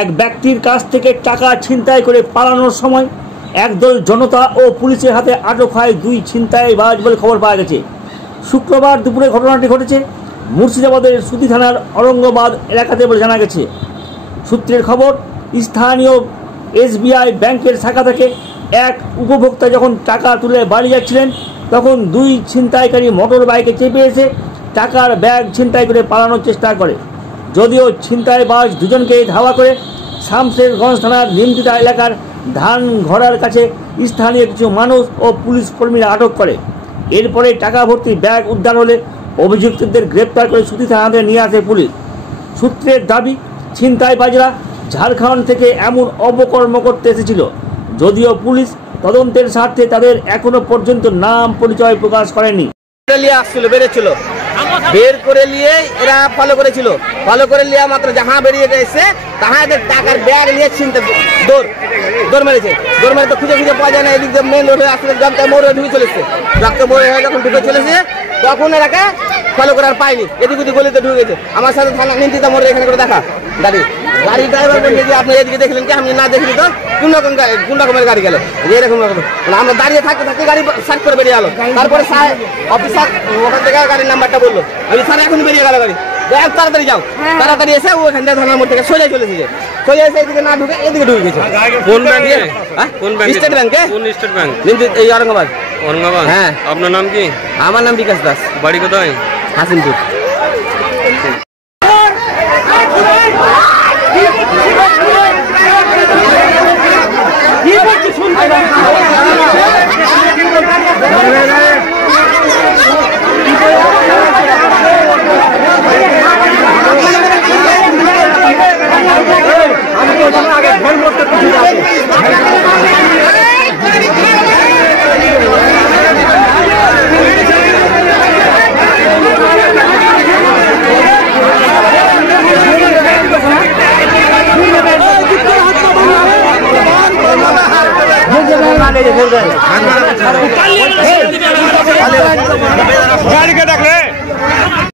এক ব্যক্তির কাছ থেকে টাকা ছিনতাই করে পালানোর সময় একদল জনতা ও পুলিশের হাতে আটক হয় দুই ছিনতাইবাজ বলে খবর পাওয়া গেছে। শুক্রবার দুপুরে ঘটনাটি ঘটেছে মুর্শিদাবাদের সুতি থানার औरंगाबाद এলাকাতে বলে জানা গেছে। সূত্রের খবর, স্থানীয় SBI ব্যাংকের শাখা থেকে এক উপভোক্তা যখন টাকা তুলে বাড়ি যাচ্ছিলেন তখন দুই ছিনতাইকারী মোটর বাইকে চেপে এসে টাকার ব্যাগ ছিনতাই করে পালানোর চেষ্টা করে। যদিও ছিনতাইবাজ দুজনকে ধাওয়া করে শামশেরগঞ্জ থানার নিমতিতা এলাকার ধান ঘরার কাছে স্থানীয় কিছু মানুষ ও পুলিশ কর্মীরা আটক করে। এরপরে টাকা ভর্তি ব্যাগ উদ্ধার হলে অভিযুক্তদের গ্রেপ্তার করে সুতি থানাতে নিয়ে আসে পুলিশ। সূত্রের দাবি, ছিনতাইবাজরা ঝাড়খণ্ড থেকে এমন অপকর্ম করতে এসেছিল। যদিও পুলিশ তদন্তের স্বার্থে তাদের এখনো পর্যন্ত নাম পরিচয় প্রকাশ করেনি। বের করে নিয়ে এরা ফলো করেছিল, ফলো করে নিয়ে মাত্র যাহা বেরিয়ে এসে তাহা এদের টাকার ব্যাগ নিয়ে ছিনতে দৌড় মেরেছে। দৌড় মেরে তো খুঁজে খুঁজে পাওয়া যায় না। এদিক দিয়ে মেন রোডে আসলে রক্ত মোড়ে ঢুকে চলেছে, রক্ত মোড়ে হয়ে যখন ঢুকে চলেছে তখন এরাকে ফলো করার পাইনি, এদিক ওদিক গলিতে ঢুকে গেছে। আমার সাথে থানা নিমতিতা মোড়ে এখানে করে দেখা গাড়ি ড্রাইভার বলছে যে আপনি এদিকে দেখলেন কি? আমি না দেখলি তো কোন রকমের গাড়ি গেল, এরকম রকম আমরা দাঁড়িয়ে থাকতে থাকতে গাড়ি সার্চ করে বেরিয়ে গেল। তারপরে অফিসার ওখান থেকে গাড়ির নাম্বারটা বললো, আমি স্যার এখন বেরিয়ে গেল গাড়ি, তাড়াতাড়ি যাও। তাড়াতাড়ি এসে ওখান থেকে থানার মোড় থেকে সোজা চলেছে, সোজা এসে এদিকে না ঢুকে এদিকে ঢুকে গেছে। কোন ব্যাংকে? স্টেট ব্যাংকে। কোন স্টেট ব্যাংক? এই औरंगाबाद। হ্যাঁ। আপনার নাম কি? আমার নাম বিকাশ দাস। বাড়ি কোথায়? হাসিমপুর। गाड़ी के